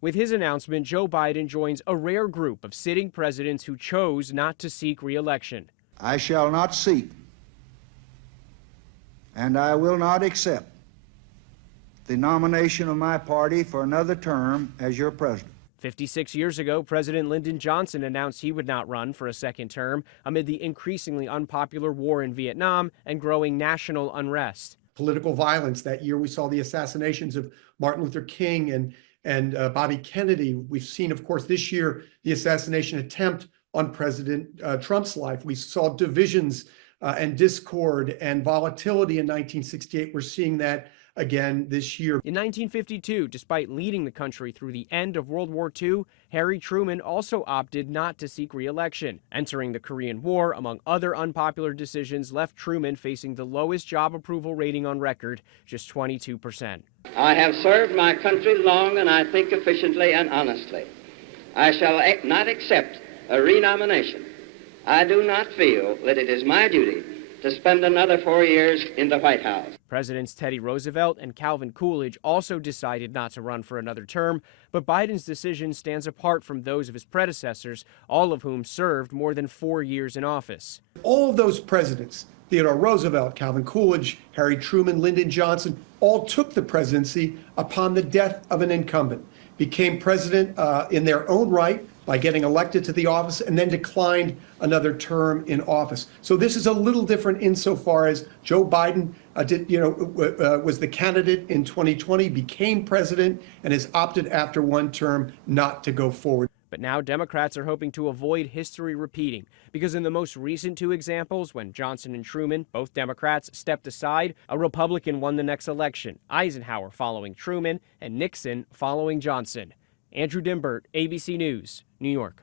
With his announcement, Joe Biden joins a rare group of sitting presidents who chose not to seek re-election. I shall not seek, and I will not accept the nomination of my party for another term as your president. 56 years ago, President Lyndon Johnson announced he would not run for a second term amid the increasingly unpopular war in Vietnam and growing national unrest. Political violence. That year, we saw the assassinations of Martin Luther King and Bobby Kennedy. We've seen, of course, this year, the assassination attempt on President Trump's life. We saw divisions and discord and volatility in 1968. We're seeing that again this year. In 1952, despite leading the country through the end of World War II, Harry Truman also opted not to seek re-election. Entering the Korean War, among other unpopular decisions, left Truman facing the lowest job approval rating on record, just 22%. I have served my country long and I think efficiently and honestly. I shall not accept a renomination. I do not feel that it is my duty to spend another 4 years in the White House. Presidents Teddy Roosevelt and Calvin Coolidge also decided not to run for another term, but Biden's decision stands apart from those of his predecessors, all of whom served more than 4 years in office. All of those presidents, Theodore Roosevelt, Calvin Coolidge, Harry Truman, Lyndon Johnson, all took the presidency upon the death of an incumbent, became president in their own right by getting elected to the office, and then declined another term in office. So this is a little different insofar as Joe Biden was the candidate in 2020, became president, and has opted after one term not to go forward. But now Democrats are hoping to avoid history repeating, because in the most recent two examples, when Johnson and Truman, both Democrats, stepped aside, a Republican won the next election, Eisenhower following Truman and Nixon following Johnson. Andrew Dimbert, ABC News, New York.